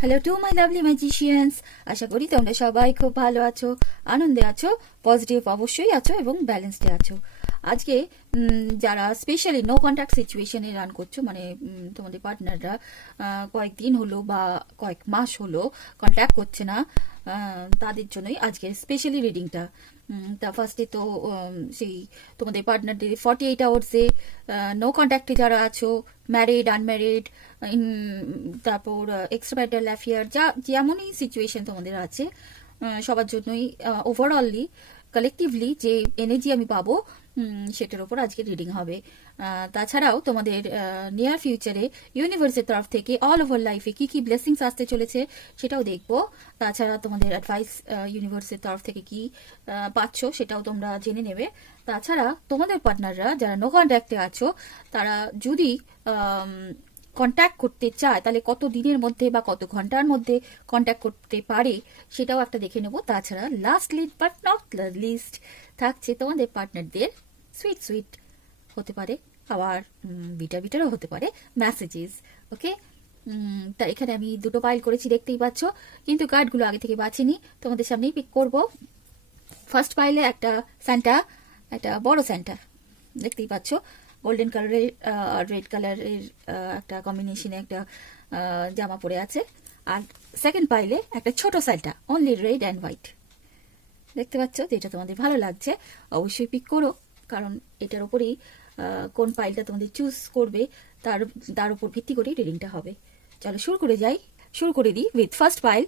Hello to my lovely magicians, আশা করি তোমরা সবাই খুব ভালো আছো, আনন্দে আছো, পজিটিভ অবশ্যই আছো এবং ব্যালেন্সডে আছো। আজকে যারা স্পেশালি নো কন্ট্যাক্ট সিচুয়েশনে রান করছো, মানে তোমাদের পার্টনাররা কয়েকদিন হলো বা কয়েক মাস হলো কন্ট্যাক্ট করছে না, তাদের জন্যই আজকে স্পেশালি রিডিংটা। তা ফার্স্টে তো সেই তোমাদের পার্টনারদের 48 আওয়ার্সে নো কন্ট্যাক্টে যারা আছো, ম্যারিড আনম্যারিড, তারপর এক্সট্রা ম্যারিটাল অ্যাফেয়ার, যেমনই সিচুয়েশন তোমাদের আছে, সবার জন্যই ওভারঅলি কালেকটিভলি যে এনার্জি আমি পাবো সেটার ওপর আজকে রিডিং হবে। তাছাড়াও তোমাদের নিয়ার ফিউচারে ইউনিভার্সের তরফ থেকে অল ওভার লাইফে কি কি ব্লেসিংস আসতে চলেছে সেটাও দেখবো। তাছাড়া তোমাদের অ্যাডভাইস ইউনিভার্সের তরফ থেকে কি পাচ্ছ সেটাও তোমরা জেনে নেবে। তাছাড়া তোমাদের পার্টনাররা যারা নো কন্ট্যাক্টে আছো, তারা যদি কন্ট্যাক্ট করতে চায় তাহলে কত দিনের মধ্যে বা কত ঘন্টার মধ্যে কন্ট্যাক্ট করতে পারে সেটাও একটা দেখে নেব। তাছাড়া লাস্টলি বাট নট লিস্ট থাকছে তোমাদের পার্টনারদের সুইট সুইট হতে পারে, আবার বিটার বিটারও হতে পারে মেসেজেস। ওকে, তা এখানে আমি দুটো পাইল করেছি দেখতেই পাচ্ছ, কিন্তু কার্ডগুলো আগে থেকে বাছিনি, তোমাদের সামনেই পিক করব। ফার্স্ট পাইলে একটা স্যান্টা, একটা বড় স্যান্টা দেখতেই পাচ্ছ, গোল্ডেন কালারের আর রেড কালারের একটা কম্বিনেশনে একটা জামা পরে আছে। আর সেকেন্ড পাইলে একটা ছোট Santa, only red and white দেখতে পাচ্ছ। যেটা তোমাদের ভালো লাগছে অবশ্যই পিক করো, কারণ এটার ওপরেই কোন পাইলটা তোমাদের চুজ করবে তার উপর ভিত্তি করে রিডিংটা হবে। চলো শুরু করে দিই উইথ ফার্স্ট পাইল,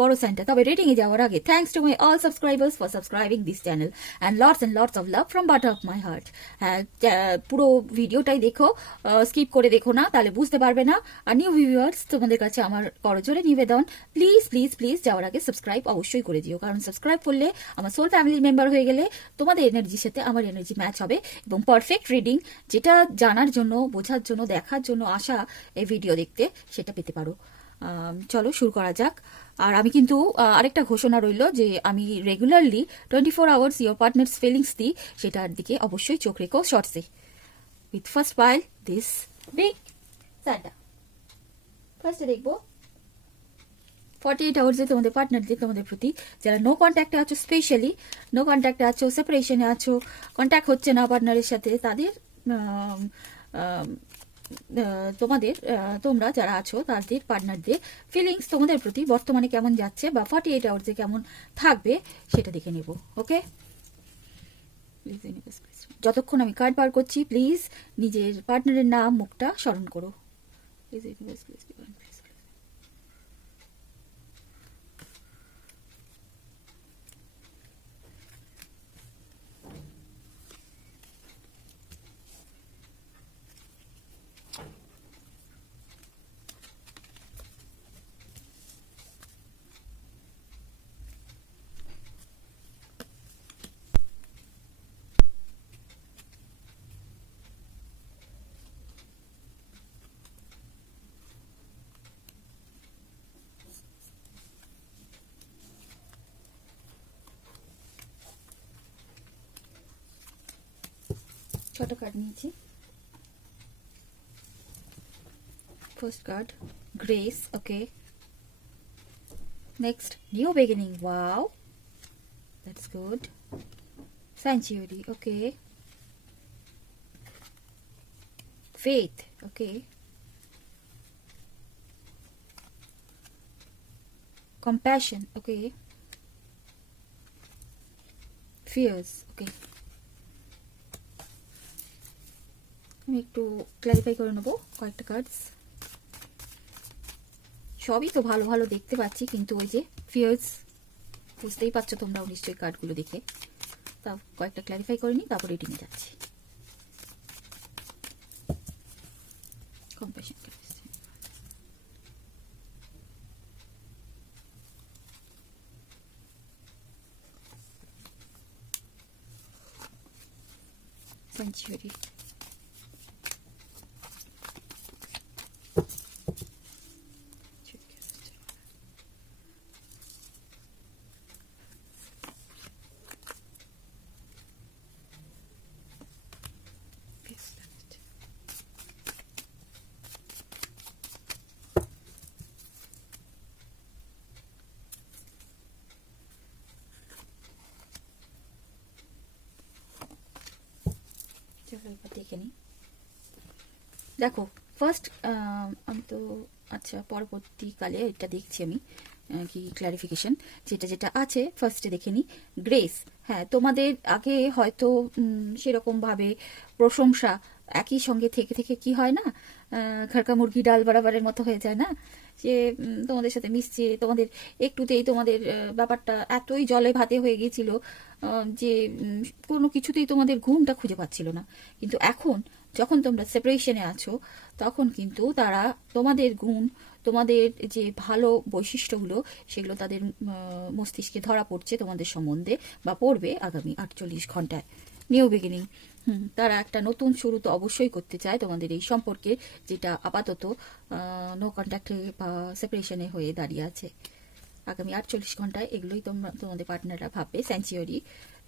বড় স্যান্টা। তবে রেটিং এ যাওয়ার আগে thanks to my all subscribers for subscribing this channel and lots of love from butter of my heart. হ্যাঁ, পুরো ভিডিওটাই দেখো, স্কিপ করে দেখো না, তাহলে বুঝতে পারবে না। আর নিউ ভিউয়ার্স, তোমাদের কাছে আমার করজোরে নিবেদন, প্লিজ প্লিজ প্লিজ যাওয়ার আগে সাবস্ক্রাইব অবশ্যই করে দিও, কারণ সাবস্ক্রাইব করলে আমার সোল ফ্যামিলি মেম্বার হয়ে গেলে তোমাদের এনার্জির সাথে আমার এনার্জি ম্যাচ হবে এবং পারফেক্ট রিডিং, যেটা জানার জন্য, বোঝার জন্য, দেখার জন্য আসা এই ভিডিও দেখতে, সেটা পেতে পারো। চলো শুরু করা যাক। আর আমি কিন্তু আরেকটা ঘোষণা রইল যে আমি regularly 24 hours your partner's feelings দিই, সেটার দিকে অবশ্যই চোখ রেখো শর্টসে। With first pile this big Santa, ফার্স্টে দেখবো 48 আওয়ার্সে তোমাদের পার্টনারদের তোমাদের প্রতি, যারা নো কন্ট্যাক্টে আছো, স্পেশালি নো কন্ট্যাক্টে আছো, সেপারেশনে আছো, কন্ট্যাক্ট হচ্ছে না পার্টনারের সাথে, তাদের তোমরা যারা আছো তাদের পার্টনারদের ফিলিংস তোমাদের প্রতি বর্তমানে কেমন যাচ্ছে বা 48 আওয়ার্সে কেমন থাকবে সেটা দেখে নেব। ওকে, যতক্ষণ আমি কার্ড বার করছি প্লিজ নিজের পার্টনারের নাম মুখটা স্মরণ করো। ছোট কার্ড নিয়েছি। First card grace, okay. Next new beginning, wow that's good. Sanctuary, okay. Faith, okay. compassion, okay. fears, okay. আমি একটু ক্ল্যারিফাই করে নেবো কয়েকটা কার্ডস। সবই তো ভালো ভালো দেখতে পাচ্ছি, কিন্তু ওই যে ফিয়ার্স, বুঝতেই পারছো তোমরাও নিশ্চয়ই কার্ডগুলো দেখে। তা কয়েকটা ক্ল্যারিফাই করে নিই, তারপর রেটিংয়ে যাচ্ছি। কম্প্যাশন, sanctuary, চলো এবার দেখে নিই। দেখো ফার্স্ট আমি তো আচ্ছা পরবর্তীকালে এটা দেখছি আমি কি ক্লারিফিকেশন যেটা যেটা আছে ফার্স্টে দেখে নিই। গ্রেস, হ্যাঁ তোমাদের আগে হয়তো সেরকমভাবে প্রশংসা একই সঙ্গে থেকে থেকে কি হয় না, ঘরকা মুরগি ডাল বরাবরের মতো হয়ে যায় না, যে তোমাদের সাথে মিশছে, তোমাদের একটুতেই তোমাদের ব্যাপারটা এতই জলে ভাতে হয়ে গিয়েছিল যে কোনো কিছুতেই তোমাদের ঘুমটা খুঁজে পাচ্ছিল না। কিন্তু এখন যখন তোমরা সেপারেশনে আছো তখন কিন্তু তারা তোমাদের গুণ, তোমাদের যে ভালো বৈশিষ্ট্যগুলো সেগুলো তাদের মস্তিষ্কে ধরা পড়ছে তোমাদের সম্বন্ধে, বা পড়বে আগামী 48 ঘন্টায়। নিউ বিগিনিং, তারা একটা নতুন শুরু তো অবশ্যই করতে চায় তোমাদের এই সম্পর্কে, যেটা আপাতত নো কন্ট্যাক্টে বা সেপারেশনে হয়ে দাঁড়িয়ে আছে। আগামী 48 ঘন্টায় এগুলোই তোমাদের পার্টনাররা ভাববে।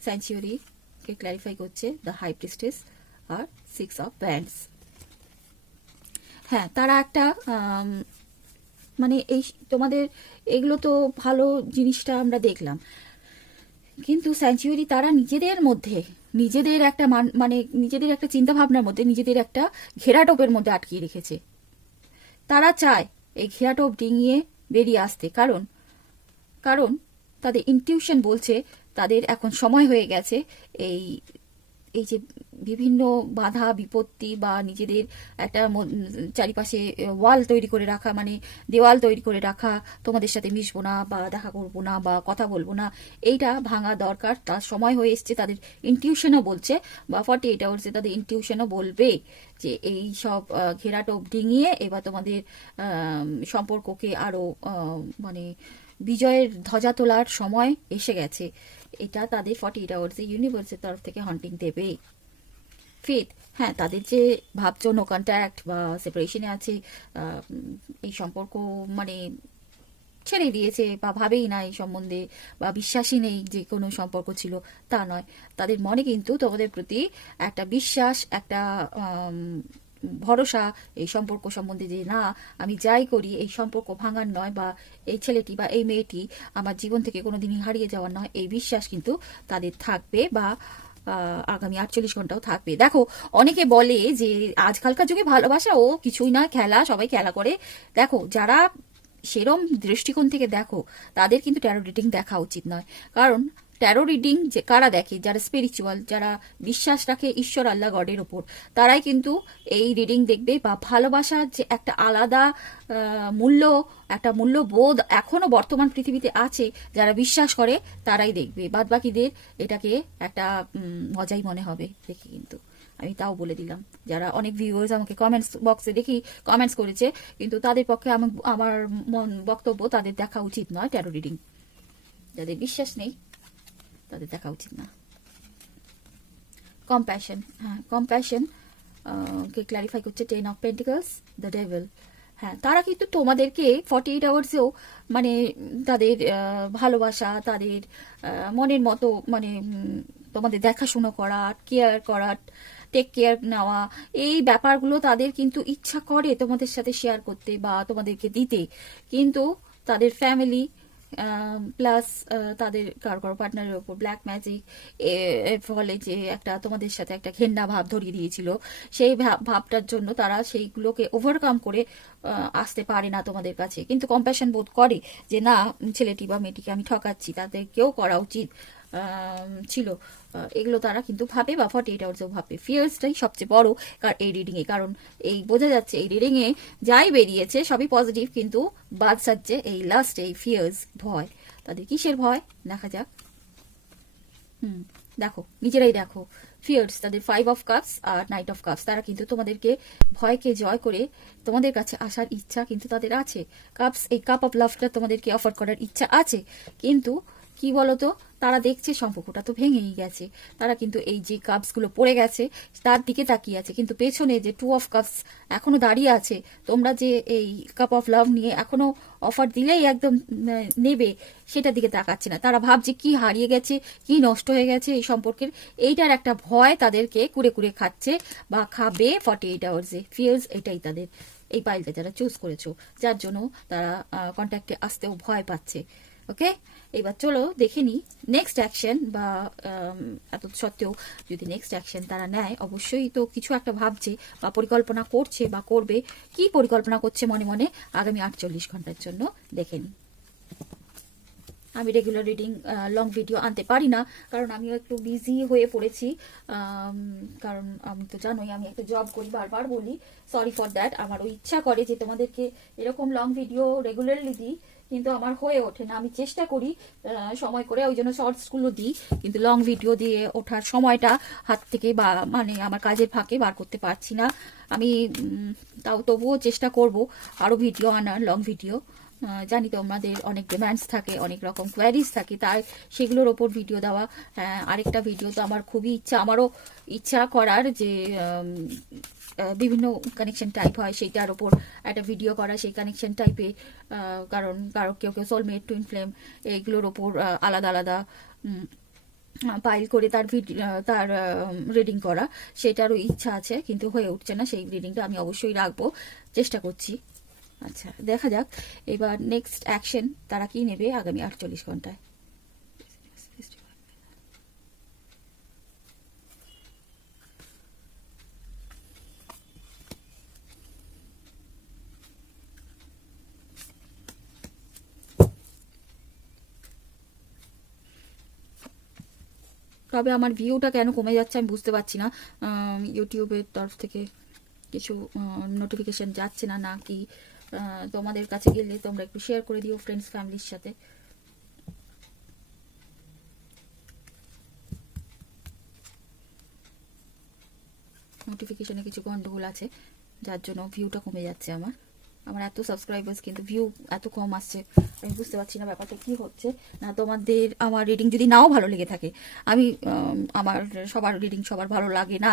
স্যাঞ্চুয়ারিকে ক্ল্যারিফাই করছে দ্য হাই প্রিস্টেস আর 6 অফ ব্যান্ডস। হ্যাঁ তারা একটা মানে এই তোমাদের এগুলো তো ভালো জিনিসটা আমরা দেখলাম, কিন্তু স্যাঞ্চুয়ারি তারা নিজেদের মধ্যে নিজেদের একটা মানে নিজেদের একটা চিন্তা ভাবনার মধ্যে নিজেদের একটা ঘেরাটোপের মধ্যে আটকিয়ে রেখেছে। তারা চায় এই ঘেরাটোপ ডিঙিয়ে বেরিয়ে আসতে, কারণ কারণ তাদের ইনটিউশন বলছে তাদের এখন সময় হয়ে গেছে এই এই যে বিভিন্ন বাধা বিপত্তি বা নিজেদের একটা চারিপাশে ওয়াল তৈরি করে রাখা, মানে দেওয়াল তৈরি করে রাখা, তোমাদের সাথে মিশবো না বা দেখা করবো না বা কথা বলবো না, এইটা ভাঙা দরকার। তার সময় হয়ে এসছে, তাদের ইনটিউশনও বলছে, বা 48 আওয়ার্সে তাদের ইনটিউশনও বলবে যে এই সব ঘেরাটোপ ডিঙিয়ে এবার তোমাদের সম্পর্ককে আরো মানে বিজয়ের ধ্বজা তোলার সময় এসে গেছে। এটা তাদের 48 আওয়ার্সে ইউনিভার্সের তরফ থেকে হান্টিং দেবে। ফেথ, হ্যাঁ তাদের যে ভাবছো নো কন্ট্যাক্ট বা সেপারেশনে আছে, এই সম্পর্ক মানে ছেড়ে দিয়েছে বা ভাবেই না এই সম্বন্ধে, বা বিশ্বাসই নেই যে কোনো সম্পর্ক ছিল, তা নয়। তাদের মনে কিন্তু তোমাদের প্রতি একটা বিশ্বাস, একটা ভরসা এই সম্পর্ক সম্বন্ধে, যে না আমি যাই করি এই সম্পর্ক ভাঙার নয়, বা এই ছেলেটি বা এই মেয়েটি আমার জীবন থেকে কোনোদিনই হারিয়ে যাওয়ার নয়, এই বিশ্বাস কিন্তু তাদের থাকবে, বা আগামী 48 ঘন্টাও থাকবে। দেখো অনেকে বলে যে আজকালকার যুগে ভালোবাসা ও কিছুই না, খেলা, সবাই খেলা করে। দেখো যারা সেরম দৃষ্টিকোণ থেকে দেখো তাদের কিন্তু ট্যারো রিডিং দেখা উচিত নয়, কারণ ট্যারো রিডিং যে কারা দেখে, যারা স্পিরিচুয়াল, যারা বিশ্বাস রাখে ঈশ্বর আল্লাহ গডের ওপর, তারাই কিন্তু এই রিডিং দেখবে, বা ভালোবাসার যে একটা আলাদা মূল্য, একটা মূল্যবোধ এখনো বর্তমান পৃথিবীতে আছে, যারা বিশ্বাস করে তারাই দেখবে। বাদ বাকিদের এটাকে একটা মজাই মনে হবে দেখে। কিন্তু আমি তাও বলে দিলাম, যারা অনেক ভিউয়ার্স আমাকে কমেন্টস বক্সে দেখি কমেন্টস করেছে, কিন্তু তাদের পক্ষে আমার বক্তব্য তাদের দেখা উচিত নয় ট্যারো রিডিং। যাদের বিশ্বাস নেই তাদের দেখা উচিত না। কম্প্যাশন, হ্যাঁ কম্প্যাশন কে ক্ল্যারিফাই করছে 10 অফ পেন্টিকলস, দ্য ডেভিল। হ্যাঁ তারা কিন্তু তোমাদেরকে 48 আওয়ার্সেও মানে তাদের ভালোবাসা, তাদের মনের মতো মানে তোমাদের দেখাশুনো করা, কেয়ার করা, টেক কেয়ার নেওয়া, এই ব্যাপারগুলো তাদের কিন্তু ইচ্ছা করে তোমাদের সাথে শেয়ার করতে বা তোমাদেরকে দিতে, কিন্তু তাদের ফ্যামিলি প্লাস তাদের কারো পার্টনারের ওপর ব্ল্যাক ম্যাজিক এর ফলে যে একটা তোমাদের সাথে একটা ঘেন্না ভাব ধরিয়ে দিয়েছিল, সেই ভাবটার জন্য তারা সেইগুলোকে ওভারকাম করে আসতে পারে না তোমাদের কাছে, কিন্তু কম্প্যাশন বোধ করে যে না ছেলেটি বা মেয়েটিকে আমি ঠকাচ্ছি, তাদেরকেও করা উচিত ছিল। এগুলো তারা কিন্তু ভাবে, বা 48 আওয়ার্সেও ভাবে। ফিয়ার্সটাই সবচেয়ে বড় এই রিডিংয়ে, কারণ এই বোঝা যাচ্ছে এই রিডিংয়ে যাই বেরিয়েছে সবই পজিটিভ, কিন্তু বাদ সাজছে এই লাস্ট এই ফিয়ার্স, ভয়। তাদের কিসের ভয় দেখা যাক। দেখো নিজেরাই দেখো, ফিয়ার্স তাদের 5 অফ কাপস আর নাইট অফ কাপস। তারা কিন্তু তোমাদেরকে ভয়কে জয় করে তোমাদের কাছে আসার ইচ্ছা কিন্তু তাদের আছে। কাপস, এই কাপ অফ লাভটা তোমাদেরকে অফার করার ইচ্ছা আছে, কিন্তু কি বলতো তারা দেখছে সম্পর্কটা তো ভেঙেই গেছে, তারা কিন্তু এই যে কাপসগুলো পড়ে গেছে তার দিকে তাকিয়ে আছে, কিন্তু পেছনে যে 2 অফ কাপস এখনো দাঁড়িয়ে আছে, তোমরা যে এই কাপ অফ লাভ নিয়ে এখনো অফার দিলেই একদম নেবে সেটার দিকে তাকাচ্ছে না। তারা ভাবছে কি হারিয়ে গেছে, কি নষ্ট হয়ে গেছে এই সম্পর্কের, এইটার একটা ভয় তাদেরকে কুড়ে কুড়ে খাচ্ছে বা খাবে 48 আওয়ার্সে। ফিয়ার্স এটাই তাদের, এই পাইলটা যারা চুজ করেছো, যার জন্য তারা কন্ট্যাক্টে আসতেও ভয় পাচ্ছে। ওকে, এবার চলো দেখে নিই নেক্সট অ্যাকশন, বা এত সত্ত্বেও যদি নেক্সট অ্যাকশন তারা নেয়, অবশ্যই তো কিছু একটা ভাবছে বা পরিকল্পনা করছে বা করবে। কি পরিকল্পনা করছে মনে মনে আগামী 48 ঘন্টার জন্য দেখে নিই। আমি রেগুলার রিডিং লং ভিডিও আনতে পারি না, কারণ আমিও একটু বিজি হয়ে পড়েছি। কারণ আমি তো জানোই আমি একটা জব করি, বারবার বলি, সরি ফর দ্যাট। আমারও ইচ্ছা করে যে তোমাদেরকে এরকম লং ভিডিও রেগুলারলি দিই, কিন্তু আমার হয়ে ওঠে না। আমি চেষ্টা করি সময় করে, ওই জন্য শর্টসগুলো দিই, কিন্তু লং ভিডিও দিয়ে ওঠার সময়টা হাত থেকে বা মানে আমার কাজের ফাঁকে বার করতে পারছি না আমি। তাও তবুও চেষ্টা করব আরও ভিডিও আনার, লং ভিডিও। জানি তোমাদের অনেক ডিমান্ডস থাকে, অনেক রকম কোয়ারিজ থাকে, তাই সেগুলোর ওপর ভিডিও দেওয়া। আরেকটা ভিডিও তো আমার খুবই ইচ্ছা, আমারও ইচ্ছা করার যে বিভিন্ন কানেকশন টাইপ হয় সেইটার ওপর একটা ভিডিও করা, সেই কানেকশন টাইপে। কারণ কারো কেউ কেউ সোলমেট, টুইন ফ্লেম, এইগুলোর ওপর আলাদা আলাদা পাইল করে তার তার রিডিং করা, সেটারও ইচ্ছা আছে, কিন্তু হয়ে উঠছে না। সেই রিডিংটা আমি অবশ্যই রাখবো, চেষ্টা করছি। আচ্ছা, দেখা যাক এবার নেক্সট অ্যাকশন তারা কি নেবে আগামী 48 ঘন্টায়। তবে আমার ভিউটা কেন কমে যাচ্ছে আমি বুঝতে পারছি না। ইউটিউবের তরফ থেকে কিছু নোটিফিকেশন যাচ্ছে না, নাকি তোমাদের কাছে গেলে তোমরা একটু শেয়ার করে দিও ফ্রেন্ডস ফ্যামিলির সাথে। নোটিফিকেশনে কিছু গন্ডগোল আছে, যার জন্য ভিউটা কমে যাচ্ছে আমার। আমার এত সাবস্ক্রাইবার্স কিন্তু ভিউ এত কম আসছে, আমি বুঝতে পারছি না ব্যাপারটা কি হচ্ছে। না তোমাদের আমার রিডিং যদি নাও ভালো লেগে থাকে, আমি আমার সবার রিডিং সবার ভালো লাগে না,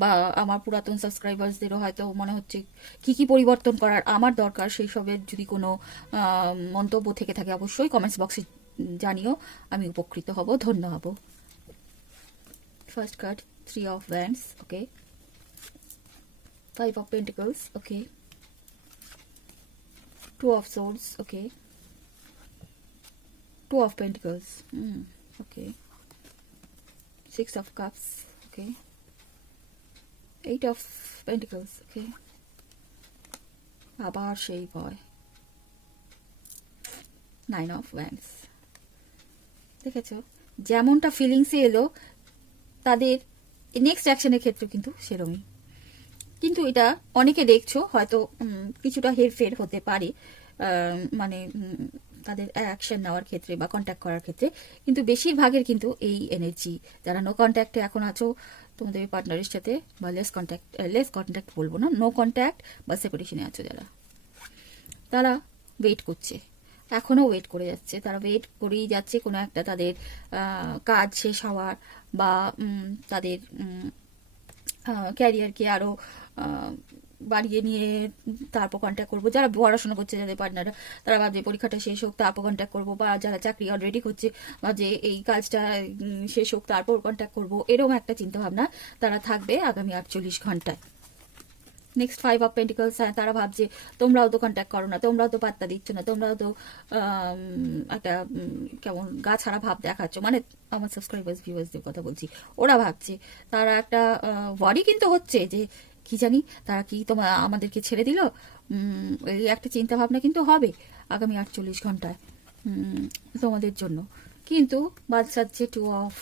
বা আমার পুরাতন সাবস্ক্রাইবার্সদেরও হয়তো মনে হচ্ছে কি কি পরিবর্তন করার আমার দরকার, সেই সবের যদি কোনো মন্তব্য থেকে থাকে অবশ্যই কমেন্টস বক্সে জানিও, আমি উপকৃত হব, ধন্য হব। First card 3 of Wands, okay, 5 of Pentacles, okay, 2 of Swords, okay, 2 of Pentacles, okay, 6 of Cups, okay, 8 of Pentacles, okay, আবার সেই ভয়, 9 of Wands। দেখেছো যেমনটা ফিলিংসে এলো, তাদের নেক্সট অ্যাকশনের ক্ষেত্রে কিন্তু সেরকমই। কিন্তু এটা অনেকে দেখছো হয়তো কিছুটা হেরফের হতে পারে, মানে তাদের অ্যাকশন নেওয়ার ক্ষেত্রে বা কন্ট্যাক্ট করার ক্ষেত্রে, কিন্তু বেশিরভাগের কিন্তু এই এনার্জি। যারা নো কন্ট্যাক্টে এখন আছো তোমাদের পার্টনারের সাথে, বা লেস কন্ট্যাক্ট বলবো না, নো কন্ট্যাক্ট বা সেপারেশনে আছো যারা, তারা ওয়েট করছে, এখনও ওয়েট করে যাচ্ছে, তারা ওয়েট করেই যাচ্ছে কোনো একটা তাদের কাজ শেষ হওয়ার, বা তাদের ক্যারিয়ারকে আরও বাড়িয়ে নিয়ে তারপর কন্ট্যাক্ট করবো। যারা পড়াশোনা করছে, যাদের পার্টনাররা, তারা ভাবছে পরীক্ষাটা শেষ হোক তারপর কন্ট্যাক্ট করবো, বা যারা চাকরি অলরেডি করছে ভাবছে এই কাজটা শেষ হোক তারপর কন্ট্যাক্ট করবো, এরকম একটা চিন্তাভাবনা তারা থাকবে আগামী 48 ঘন্টায়। নেক্সট 5 of Pentacles, তারা ভাবছে তোমরাও তো কন্ট্যাক্ট করো না, তোমরাও তো পাত্তা দিচ্ছ না, তোমরাও তো একটা কেমন গা ছাড়া ভাব দেখাচ্ছ, মানে আমার সাবস্ক্রাইবার্স ভিউয়ার্সদের কথা বলছি। ওরা ভাবছে, তারা একটা ওয়ারি কিন্তু হচ্ছে যে কি জানি তারা কি আমাদেরকে ছেড়ে দিল, এই একটা চিন্তা ভাবনা কিন্তু হবে আগামী 48 ঘন্টায় তোমাদের জন্য। কিন্তু বাদ সাজছে 2 of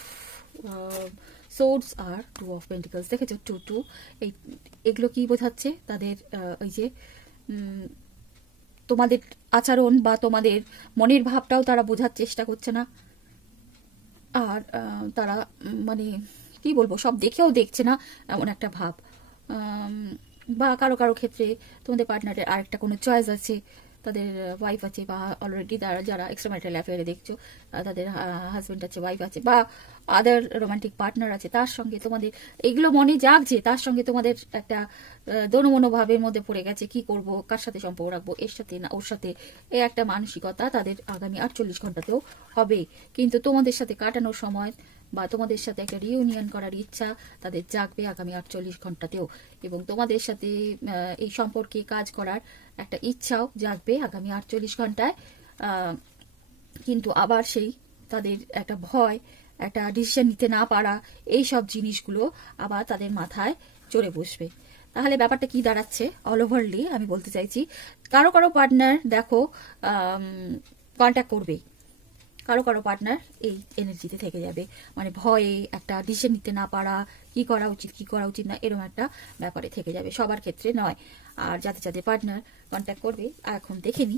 সোর্স আর 2 of Pentacles, দেখেছো 2 এগুলো কি বোঝাচ্ছে তাদের, ওই যে তোমাদের আচরণ বা তোমাদের মনের ভাবটাও তারা বোঝার চেষ্টা করছে না। আর তারা মানে কি বলবো, সব দেখেও দেখছে না এমন একটা ভাব। বা কারো কারো ক্ষেত্রে তোমাদের পার্টনারের আরেকটা কোনো চয়েস আছে, তাদের ওয়াইফ আছে, বা অলরেডি তারা যারা এক্সট্রা ম্যারিটাল অ্যাফেয়ারে দেখছো তাদের হাজব্যান্ড আছে, ওয়াইফ আছে, বা আদার রোমান্টিক পার্টনার আছে, তার সঙ্গে তোমাদের এইগুলো মনে জাগছে, তার সঙ্গে তোমাদের একটা দোনোমনো ভাবের মধ্যে পড়ে গেছে, কি করব, কার সাথে সম্পর্ক রাখবো, এর সাথে না ওর সাথে, এই একটা মানসিকতা তাদের আগামী 48 ঘন্টাতেও হবে। কিন্তু তোমাদের সাথে কাটানোর সময় বা তোমাদের সাথে একটা রিউনিয়ন করার ইচ্ছা তাদের জাগবে আগামী 48 ঘন্টাতেও, এবং তোমাদের সাথে এই সম্পর্কে কাজ করার একটা ইচ্ছাও জাগবে আগামী 48 ঘন্টায়। কিন্তু আবার সেই তাদের একটা ভয়, একটা ডিসিশন নিতে না পারা, এই সব জিনিসগুলো আবার তাদের মাথায় চড়ে বসবে। তাহলে ব্যাপারটা কি দাঁড়াচ্ছে? অল ওভারলি আমি বলতে চাইছি, কারো কারো পার্টনার দেখো কন্ট্যাক্ট করবেই, কারো কারো পার্টনার এই এনার্জিতে থেকে যাবে, মানে ভয়ে একটা ডিসিশন নিতে না পারা, কি করা উচিত কি করা উচিত না, এরকম একটা ব্যাপারে থেকে যাবে। সবার ক্ষেত্রে নয়। আর যাতে যাতে পার্টনার কন্ট্যাক্ট করবে, এখন দেখে নি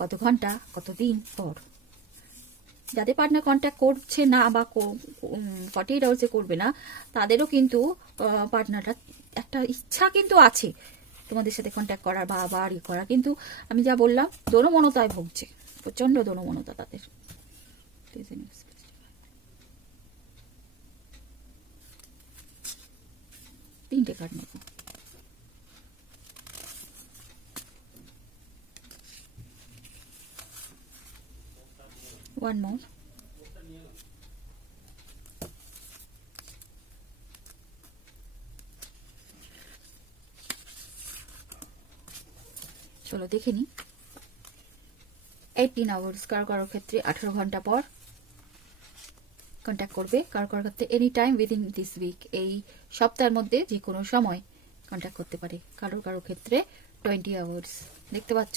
কত ঘন্টা কত দিন পর। যাদের পার্টনার কন্ট্যাক্ট করছে না বা 48 আওয়ার্সে করবে না, তাদেরও কিন্তু পার্টনারটা একটা ইচ্ছা কিন্তু আছে তোমাদের সাথে কন্ট্যাক্ট করার বা আবার ই করার, কিন্তু আমি যা বললাম দোনমনতায় ভুগছে, প্রচন্ড দোনমনতা তাদের। তিনটে কার্ড নেব। One more. চলো দেখে নি। 18 আওয়ার্স, কারো কারো ক্ষেত্রে 18 ঘন্টা পর কন্ট্যাক্ট করবে, কারো কারো ক্ষেত্রে any time within this week, এই সপ্তাহের মধ্যে যে কোনো সময় কন্ট্যাক্ট করতে পারে। কারো কারো ক্ষেত্রে 20 আওয়ার্স। দেখতে পাচ্ছ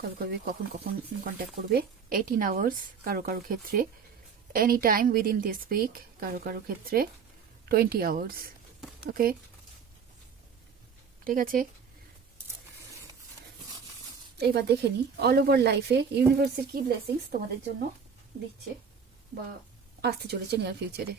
কবে কবে কখন কখন কন্ট্যাক্ট করবে। 18 আওয়ার্স কারো কারো ক্ষেত্রে, any time within this week কারো কারো ক্ষেত্রে 20 আওয়ার্স। ওকে, ঠিক আছে। এবার দেখে নি অল ওভার লাইফে ইউনিভার্সের কি ব্লেসিংস তোমাদের জন্য দিচ্ছে বা আসতে চলেছে নিয়ার ফিউচারে।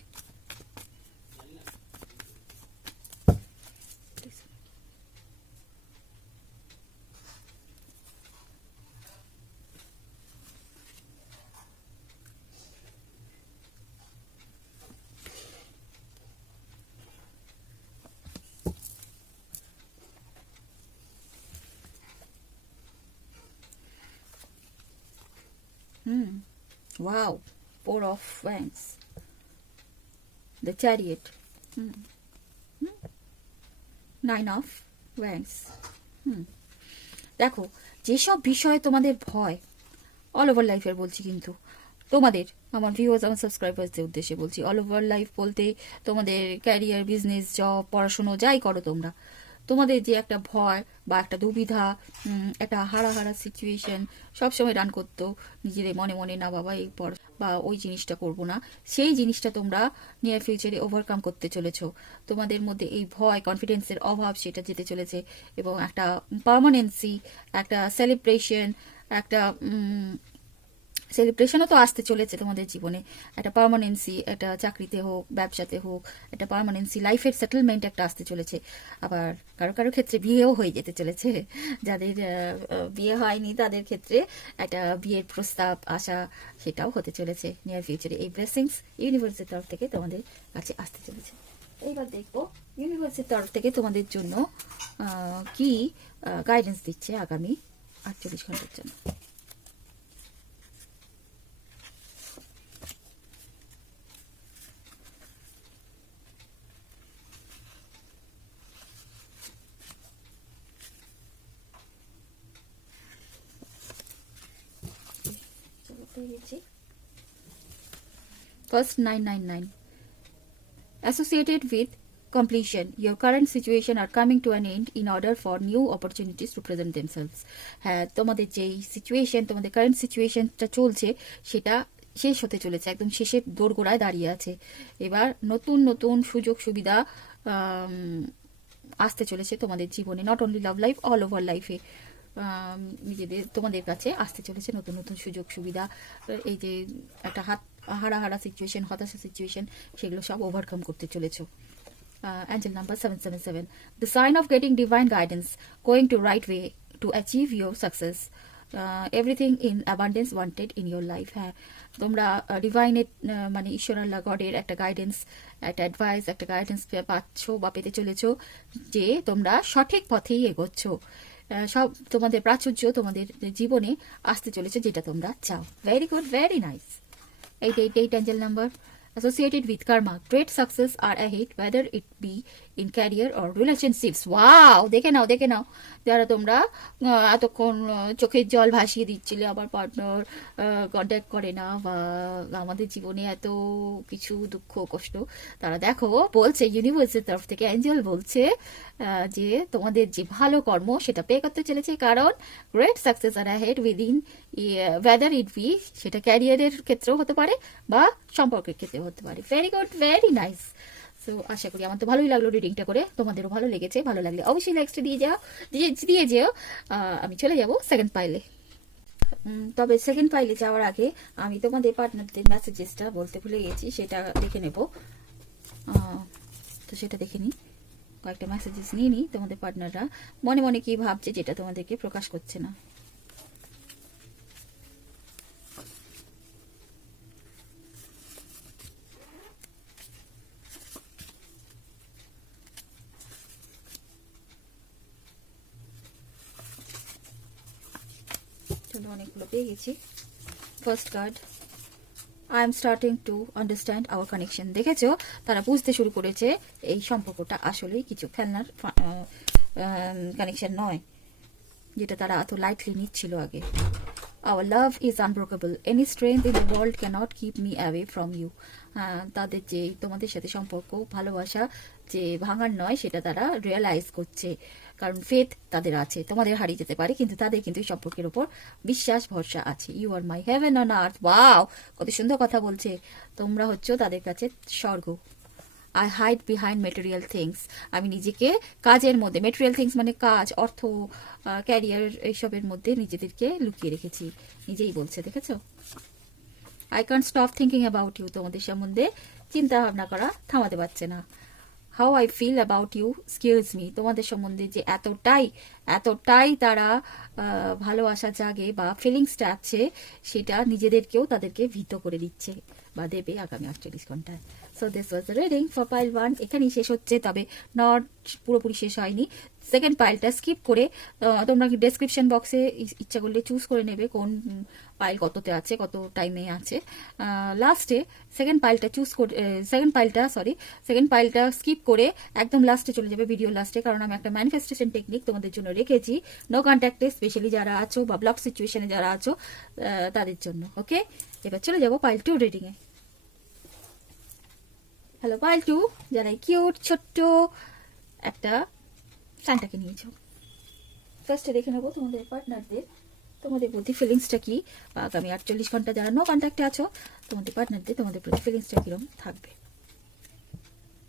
Wow, Four of Wands, the Chariot, 9 of Wands। দেখো, যেসব বিষয়ে তোমাদের ভয়, অল ওভার লাইফের বলছি, কিন্তু তোমাদের, আমার ভিউয়ার্স, আমার সাবস্ক্রাইবার্সদের উদ্দেশ্যে বলছি, অল ওভার লাইফ বলতে তোমাদের ক্যারিয়ার, বিজনেস, জব, পড়াশুনো যাই করো তোমরা, তোমাদের যে একটা ভয় বা একটা দুবিধা, একটা হারা হারা সিচুয়েশন সবসময় রান করতো নিজেদের মনে মনে, না বাবা এই পর বা ওই জিনিসটা করব না, সেই জিনিসটা তোমরা নিয়ার ফিউচারে ওভারকাম করতে চলেছো। তোমাদের মধ্যে এই ভয়, কনফিডেন্সের অভাব, সেটা যেতে চলেছে এবং একটা পার্মানেন্সি, একটা সেলিব্রেশন, একটা সেলিব্রেশনও তো আসতে চলেছে তোমাদের জীবনে। একটা পার্মানেন্সি, একটা চাকরিতে হোক, ব্যবসাতে হোক, একটা পার্মানেন্সি, লাইফের সেটেলমেন্ট একটা আসতে চলেছে। আবার কারো কারো ক্ষেত্রে বিয়েও হয়ে যেতে চলেছে। যাদের বিয়ে হয়নি তাদের ক্ষেত্রে একটা বিয়ের প্রস্তাব আসা, সেটাও হতে চলেছে নিয়ার ফিউচারে। এই ব্লেসিংস ইউনিভার্সের তরফ থেকে তোমাদের কাছে আসতে চলেছে। এইবার দেখবো ইউনিভার্সের তরফ থেকে তোমাদের জন্য কি গাইডেন্স দিচ্ছে আগামী 48 ঘন্টার জন্য। First 999, associated with completion, your current situation are coming to an end in order for new opportunities to present themselves. হ্যাঁ, তোমাদের যেই সিচুয়েশন, তোমাদের কারেন্ট সিচুয়েশনটা চলছে, সেটা শেষ হতে চলেছে, একদম শেষের দোরগোড়ায় দাঁড়িয়ে আছে। এবার নতুন নতুন সুযোগ সুবিধা আসতে চলেছে তোমাদের জীবনে, not only love life, all over লাইফে নিজেদের তোমাদের কাছে আসতে চলেছে নতুন নতুন সুযোগ সুবিধা। এই যে একটা হারা হারা সিচুয়েশন, হতাশা সিচুয়েশন, সেগুলো সব ওভারকাম করতে চলেছো। Angel number 777, the sign of getting divine guidance, going to right way to achieve your success, everything in abundance wanted in your life. হ্যাঁ, তোমরা ডিভাইনের মানে ঈশ্বর আল্লাহ গডের একটা গাইডেন্স, একটা অ্যাডভাইস, একটা গাইডেন্স পাচ্ছ বা পেতে চলেছ, যে তোমরা সঠিক পথেই এগোচ্ছ। সব তোমাদের প্রাচুর্য তোমাদের জীবনে আসতে চলেছে, যেটা তোমরা চাও। Very good, very nice. 888 Angel number, associated with karma. Great success are ahead, whether it be in career or relationships. Wow! দেখে নাও যারা তোমরা এতক্ষণ চোখের জল ভাসিয়ে দিচ্ছিলে আমার পার্টনার কন্ট্যাক্ট করে না বা আমাদের জীবনে এত কিছু দুঃখ কষ্ট, তারা দেখো বলছে ইউনিভার্সের তরফ থেকে অ্যাঞ্জেল বলছে যে তোমাদের যে ভালো কর্ম সেটা পে করতে চলেছে, কারণ গ্রেট সাকসেস আর head within whether it be, সেটা ক্যারিয়ারের ক্ষেত্রেও হতে পারে বা সম্পর্কের ক্ষেত্রেও হতে পারে। Very good, very nice. So আশা করি আমার তো ভালোই লাগলো রিডিংটা করে, তোমাদেরও ভালো লেগেছে। ভালো লাগলে অবশ্যই লাইকসটা দিয়ে যেও। আমি চলে যাব সেকেন্ড পাইলে। তবে সেকেন্ড পাইলে যাওয়ার আগে আমি তোমাদের পার্টনারদের মেসেজেসটা বলতে ভুলে গেছি, সেটা দেখে নেব। তো সেটা দেখে নিই, কয়েকটা মেসেজেস নিয়ে নিই। তোমাদের পার্টনাররা মনে মনে কি ভাবছে যেটা তোমাদেরকে প্রকাশ করছে না। চলো, অনেকগুলো পেয়ে গেছি। First card, I am starting to understand our connection. দেখেছো, তারা বুঝতে শুরু করেছে এই সম্পর্কটা আসলেই কিছু ফেলনার কানেকশন নয়, যেটা তারা এত লাইটলি নিচ্ছিল আগে। Our love is unbreakable. Any strength in the world cannot keep me away from you. তাদের যে তোমাদের সাথে সম্পর্ক, ভালোবাসা যে ভাঙার নয়, সেটা তারা রিয়েলাইজ করছে, কারণ ফেথ তাদের আছে। তোমাদের হারিয়ে যেতে পারে, কিন্তু তাদের কিন্তু এই সম্পর্কের উপর বিশ্বাস ভরসা আছে। You are my heaven on earth. Wow, কত সুন্দর কথা বলছে। তোমরা হচ্ছে তাদের কাছে স্বর্গ। I hide behind material things. আমি নিজেকে কাজের মধ্যে, মেটেরিয়াল থিংস মানে কাজ, অর্থ, ক্যারিয়ার, এইসবের মধ্যে নিজেদেরকে লুকিয়ে রেখেছি। নিজেই বলছে, দেখেছো। I can't stop thinking about you. তোমাদের সম্বন্ধে চিন্তা ভাবনা করা থামাতে পারছে না। How I feel about you scares me. তোমাদের সম্বন্ধে যে এতটাই তারা ভালোবাসা জাগে বা ফিলিংসটা আছে, সেটা নিজেদেরকেও তাদেরকে ভীত করে দিচ্ছে বা দেবে আগামী 48 ঘন্টায়। So this was the reading for pile 1। এখানেই শেষ হচ্ছে, তবে নট পুরোপুরি শেষ হয়নি। সেকেন্ড পাইলটা স্কিপ করে তোমরা কি ডেসক্রিপশন বক্সে ইচ্ছা করলে চুজ করে নেবে কোন পাইল কততে আছে, কত টাইমে আছে। লাস্টে সেকেন্ড পাইলটা স্কিপ করে একদম লাস্টে চলে যাবে, ভিডিও লাস্টে, কারণ আমি একটা ম্যানিফেস্টেশন টেকনিক তোমাদের জন্য রেখেছি, নো কন্ট্যাক্টে, স্পেশালি যারা আছো বা ব্লক সিচুয়েশনে যারা আছো তাদের জন্য। ওকে, এবার চলে যাবো পাইল 2 রিডিংয়ে। হ্যালো পাইল 2, যারা কিউট ছোট্ট একটা সান্টাকে নিয়েছো। ফার্স্টে দেখে নেবো তোমাদের পার্টনারদের, তোমাদের প্রতি ফিলিংসটা কি, বা আগামী 48 ঘন্টা যারা নো কন্ট্যাক্টে আছো, তোমাদের পার্টনারদের তোমাদের প্রতি ফিলিংসটা কিরকম থাকবে।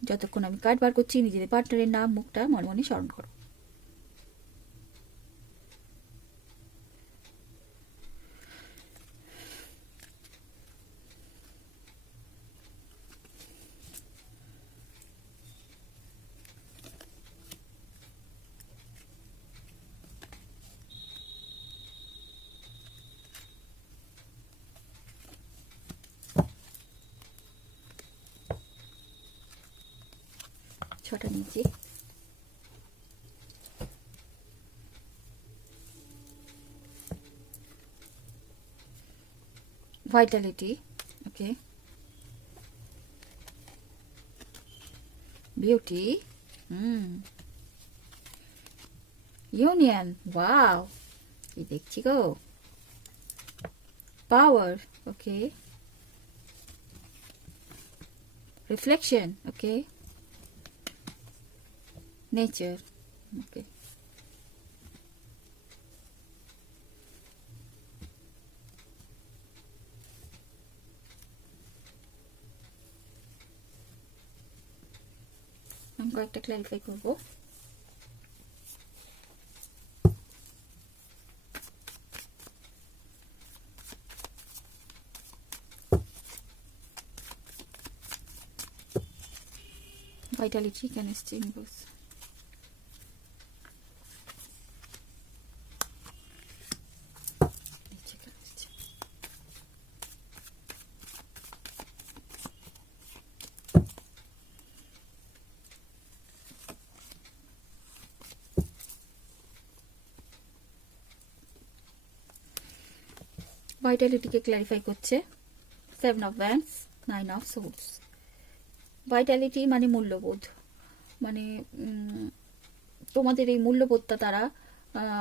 যতক্ষণ আমি কার্ড বার করছি, নিজেদের পার্টনারের নাম মুখটা মনে মনে স্মরণ করো। ছটা নিচে vitality, okay, beauty, union, wow, কি দেখছি গো, power, okay, reflection, okay, nature, okay, আমি কয়েকটা ক্ল্যারিফাই করবো। vitality can stimulus, ভাইটালিটিকে ক্ল্যারিফাই করছে 7 of Wands, nine of swords. Vitality মানে মূল্যবোধ, মানে তোমাদের এই মূল্যবোধটা তারা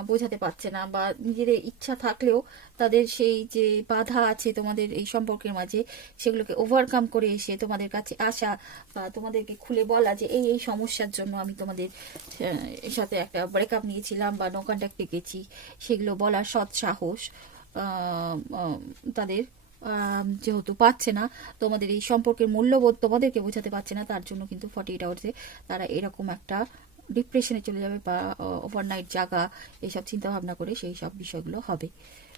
বোঝাতে পারছে না, বা নিজেদের ইচ্ছা থাকলেও তাদের সেই যে বাধা আছে তোমাদের এই সম্পর্কের মাঝে, সেগুলোকে ওভারকাম করে এসে তোমাদের কাছে আসা বা তোমাদেরকে খুলে বলা যে এই এই সমস্যার জন্য আমি তোমাদের সাথে একটা ব্রেকআপ নিয়েছিলাম বা নো কন্ট্যাক্ট পেয়েছি, সেগুলো বলার সৎ সাহস তাদের যেহেতু পাচ্ছে না, তোমাদের এই সম্পর্কের মূল্যবোধ তোমাদেরকে বোঝাতে পারছে না, তার জন্য কিন্তু 48 আওয়ার্সে তারা এরকম একটা ডিপ্রেশনে চলে যাবে বা ওভারনাইট জাগা এইসব চিন্তা ভাবনা করে সেই সব বিষয়গুলো হবে।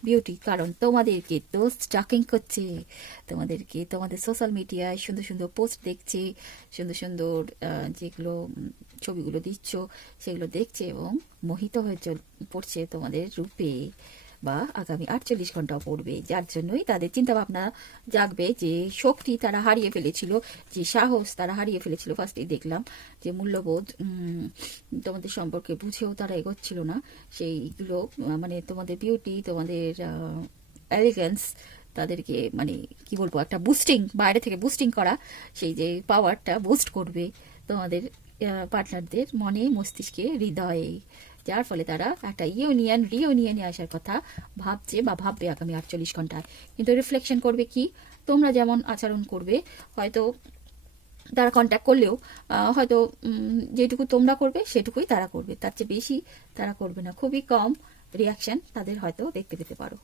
বিউটি, কারণ তোমাদেরকে তো স্টাকিং করছে, তোমাদেরকে তোমাদের সোশ্যাল মিডিয়ায় সুন্দর সুন্দর পোস্ট দেখছে, সুন্দর সুন্দর যেগুলো ছবিগুলো দিচ্ছ সেগুলো দেখছে এবং মোহিত হয়ে পড়ছে তোমাদের রূপে, বা আগামী 48 ঘন্টাও পড়বে, যার জন্যই তাদের চিন্তা ভাবনা জাগবে যে শক্তি তারা হারিয়ে ফেলেছিল, যে সাহস তারা হারিয়ে ফেলেছিল। ফার্স্টেই দেখলাম যে মূল্যবোধ তোমাদের সম্পর্কে বুঝেও তারা এগোচ্ছিল না, সেইগুলো মানে তোমাদের বিউটি, তোমাদের এলিগেন্স তাদেরকে মানে কি বলবো একটা বুস্টিং, বাইরে থেকে বুস্টিং করা সেই যে পাওয়ারটা বুস্ট করবে তোমাদের পার্টনারদের মনে, মস্তিষ্কে, হৃদয়ে, যার ফলে তারা একটা রিউনিয়নে আসার কথা ভাবছে বা ভাববে আগামী 48 ঘন্টায়। কিন্তু রিফ্লেকশন করবে কি, তোমরা যেমন আচরণ করবে, হয়তো তারা কন্ট্যাক্ট করলেও হয়তো যেটুকু তোমরা করবে সেটুকুই তারা করবে, তার চেয়ে বেশি তারা করবে না। খুবই কম রিয়াকশন তাদের হয়তো দেখতে পেতে পারো।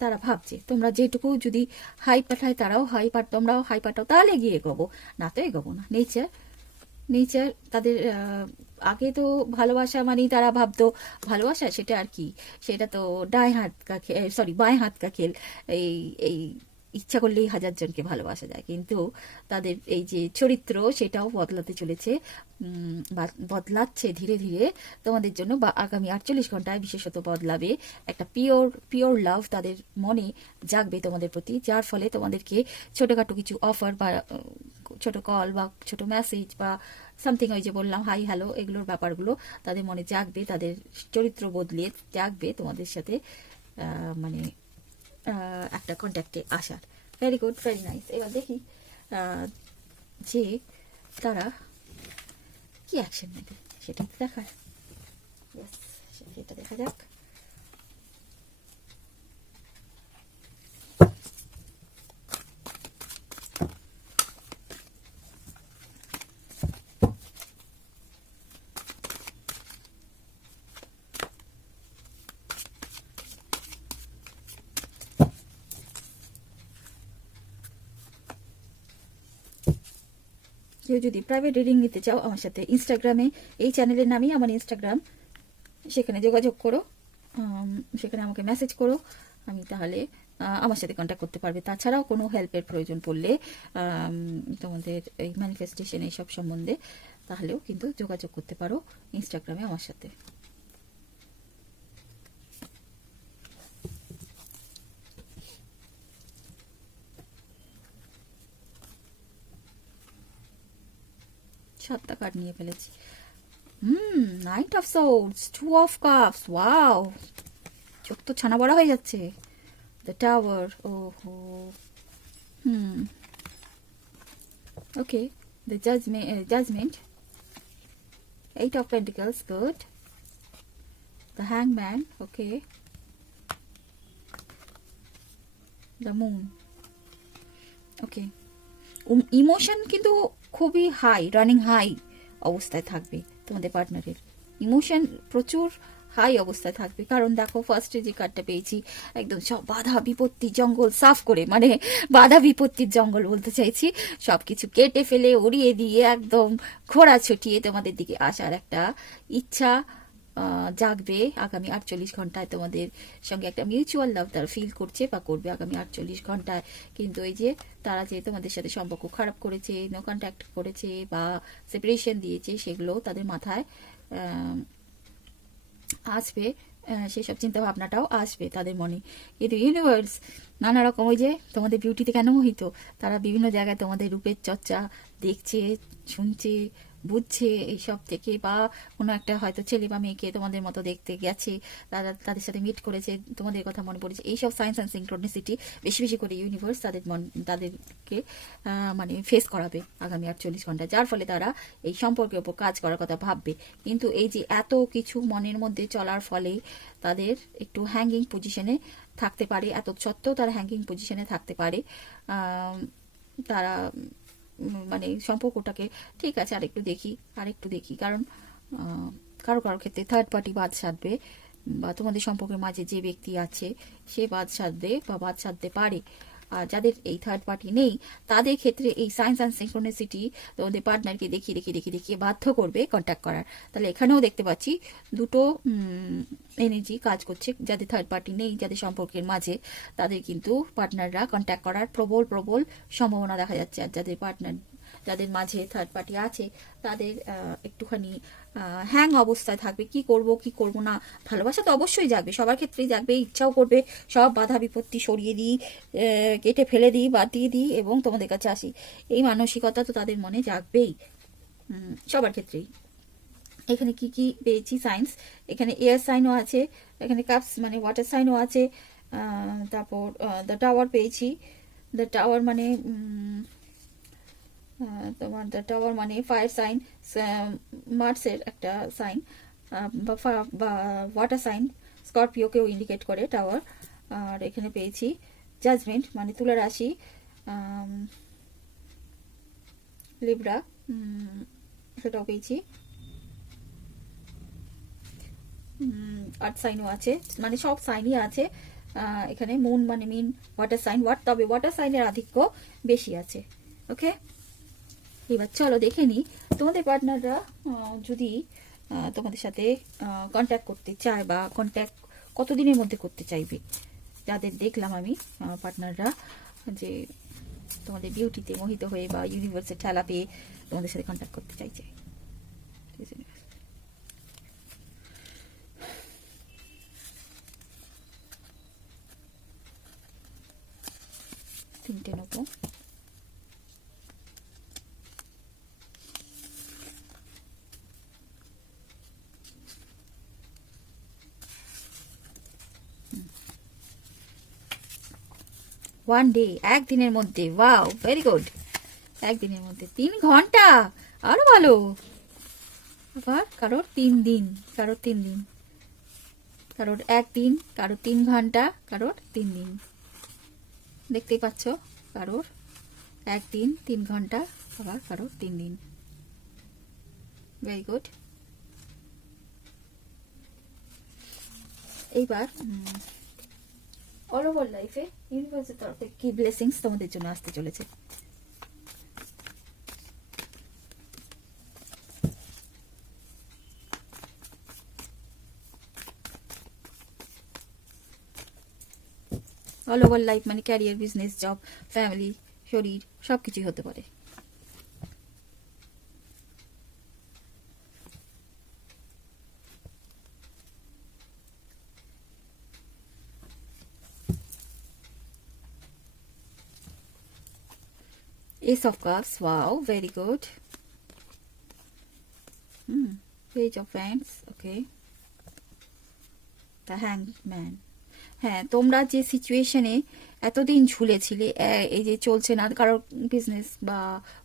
তারা ভাবছে তোমরা যেটুকু যদি হাই পাঠায় তারাও হাই তোমরাও হাই পাঠাও, তাহলে গিয়ে এগোবো, না তো এগোবো না। নেচার তাদের আগে তো ভালোবাসা মানেই তারা ভাবতো ভালোবাসা সেটা আর কি, সেটা তো বাঁয়ে হাত কা খেল, এই এই ইচ্ছা করলেই 1000 জনকে ভালোবাসা যায়। কিন্তু তাদের এই যে চরিত্র সেটাও বদলাতে চলেছে, বদলাচ্ছে ধীরে ধীরে তোমাদের জন্য, বা আগামী 48 ঘন্টায় বিশেষত বদলাবে। একটা পিওর লাভ তাদের মনে জাগবে তোমাদের প্রতি, যার ফলে তোমাদেরকে ছোটখাটো কিছু অফার বা ছোট কল বা ছোট মেসেজ বা সামথিং, ওই যে বললাম হাই হ্যালো, এগুলোর ব্যাপারগুলো তাদের মনে জাগবে, তাদের চরিত্র বদলে জাগবে তোমাদের সাথে মানে একটা কন্ট্যাক্টে আসার। Very good, very nice. এবার দেখি যে তারা কি অ্যাকশন নেবে, সেটা দেখার, সেটা দেখা যাক। কেউ যদি প্রাইভেট রিডিং নিতে চাও আমার সাথে ইনস্টাগ্রামে, এই চ্যানেলের নামই আমার ইনস্টাগ্রাম, সেখানে যোগাযোগ করো, সেখানে আমাকে মেসেজ করো, আমি তাহলে আমার সাথে কন্ট্যাক্ট করতে পারবে। তাছাড়াও কোনো হেল্পের প্রয়োজন পড়লে তোমাদের এই ম্যানিফেস্টেশন এইসব সম্বন্ধে, তাহলেও কিন্তু যোগাযোগ করতে পারো ইনস্টাগ্রামে আমার সাথে। সাতটা কার্ড নিয়ে ফেলেছি। Night of swords, 2 of cups, wow, চোখ তো ছানা বড়া হয়ে যাচ্ছে। দ্য টাওয়ার, ওহো, ওকে, the judgement, 8 of Pentacles, good. The Hangman, okay. The Moon, okay. Emotion কিন্তু খুবই হাই, রানিং হাই অবস্থায় থাকবে তোমাদের পার্টনারের। ইমোশন প্রচুর হাই অবস্থায় থাকবে, কারণ দেখো ফার্স্টে যে কার্ডটা পেয়েছি একদম সব বাধা বিপত্তি জঙ্গল সাফ করে, মানে বাধা বিপত্তির জঙ্গল বলতে চাইছি, সবকিছু কেটে ফেলে উড়িয়ে দিয়ে একদম ঘোড়া ছুটিয়ে তোমাদের দিকে আসার একটা ইচ্ছা জাগবে আগামী 48 ঘন্টায়। তোমাদের সঙ্গে একটা মিউচুয়াল লাভ তারা ফিল করছে বা করবে আগামী 48 ঘন্টায়। কিন্তু এই যে তারা যে তোমাদের সাথে সম্পর্ক খারাপ করেছে, নো কন্ট্যাক্ট করেছে বা সেপারেশন দিয়েছে, সেগুলো তাদের মাথায় আসবে, সেসব চিন্তা ভাবনাটাও আসবে তাদের মনে। কিন্তু ইউনিভার্স নানা রকম, ওই যে তোমাদের বিউটিতে কেন মোহিত, তারা বিভিন্ন জায়গায় তোমাদের রূপের চর্চা দেখছে, শুনছে, বুঝছে এইসব থেকে, বা কোনো একটা হয়তো ছেলে বা মেয়েকে তোমাদের মতো দেখতে গেছে, তাদের সাথে মিট করেছে, তোমাদের কথা মনে পড়েছে, এইসব সায়েন্স অ্যান্ড সিনক্রোনিসিটি বেশি বেশি করে ইউনিভার্স তাদেরকে মানে ফেস করাবে আগামী 48 ঘন্টা, যার ফলে তারা এই সম্পর্কের উপর কাজ করার কথা ভাববে। কিন্তু এই যে এত কিছু মনের মধ্যে চলার ফলে তাদের একটু হ্যাঙ্গিং পজিশনে থাকতে পারে, এত সত্ত্বেও তারা হ্যাঙ্গিং পজিশনে থাকতে পারে। তারা মানে সম্পর্কটাকে ঠিক আছে আরেকটু দেখি, কারণ কারো ক্ষেত্রে থার্ড পার্টি বাদ সাধবে, বা তোমাদের সম্পর্কের মাঝে যে ব্যক্তি আছে সে বাদ সাধবে বা বাদ সাধতে পারে। আর যাদের এই থার্ড পার্টি নেই তাদের ক্ষেত্রে এই সায়েন্স অ্যান্ড সিনক্রোনিসিটি তোমাদের পার্টনারকে দেখিয়ে বাধ্য করবে কন্ট্যাক্ট করার। তাহলে এখানেও দেখতে পাচ্ছি দুটো এনার্জি কাজ করছে। যাদের থার্ড পার্টি নেই, যাদের সম্পর্কের মাঝে, তাদের কিন্তু পার্টনাররা কন্ট্যাক্ট করার প্রবল সম্ভাবনা দেখা যাচ্ছে। আর যাদের মাঝে থার্ড পার্টি আছে তাদের একটুখানি হ্যাং অবস্থায় থাকবে, কি করব না। ভালোবাসা তো অবশ্যই জাগবে, সবার ক্ষেত্রেই জাগবে, ইচ্ছাও করবে সব বাধা বিপত্তি সরিয়ে দিই, কেটে ফেলে দিই, বাদ দিয়ে দিই এবং তোমাদের কাছে আসি, এই মানসিকতা তো তাদের মনে জাগবেই সবার ক্ষেত্রেই। এখানে কি পেয়েছি সাইন্স, এখানে এয়ার সাইনও আছে, এখানে কাপস মানে ওয়াটার সাইনও আছে, তারপর দ্য টাওয়ার পেয়েছি। দ্য টাওয়ার মানে তোমার দ্য টাওয়ার মানে ফায়ার সাইন, মার্সের একটা সাইন, বা ওয়াটার সাইন, স্করপিওকেও ইন্ডিকেট করে টাওয়ার। আর এখানে পেয়েছি জাজমেন্ট মানে তুলা রাশি, লিব্রা সেটাও পেয়েছি। আর্থ সাইনও আছে, মানে সব সাইনই আছে এখানে। মুন মানে মিন ওয়াটার সাইন, তবে ওয়াটার সাইনের আধিক্য বেশি আছে। ওকে, এবার চলো দেখে নিই তোমাদের পার্টনাররা যদি তোমাদের সাথে কন্ট্যাক্ট করতে চায় বা কন্ট্যাক্ট কতদিনের মধ্যে করতে চাইবে। যাদের দেখলাম আমি পার্টনাররা যে তোমাদের বিউটিতে মোহিত হয়ে বা ইউনিভার্সের ঠেলা পেয়ে তোমাদের সাথে কন্ট্যাক্ট করতে চাইছে। তিনটে নেবো। ওয়ান ডে, একদিনের মধ্যে, ওয়াও ভেরি গুড, একদিনের মধ্যে 3 ঘন্টা, আরো ভালো। আবার কারোর 3 দিন, কারোর 3 দিন, কারোর 1 দিন, কারোর 3 ঘন্টা, কারোর 3 দিন। দেখতেই পাচ্ছ, কারোর 1 দিন 3 ঘন্টা, আবার কারোর 3 দিন। Very good. এইবার অল ওভার লাইফে ইউনিভার্সের তরফে কি ব্লেসিংস তোমাদের জন্য আসতে চলেছে। অল ওভার লাইফ মানে ক্যারিয়ার, বিজনেস, জব, ফ্যামিলি, শরীর, সবকিছুই হতে পারে। Ace of Cups, wow, very good. Page of Wands, okay. The Hanged Man. হ্যাঁ, তোমরা যে সিচুয়েশনে এতদিন ঝুলেছিলে, এই যে চলছে না, কারোর বিজনেস বা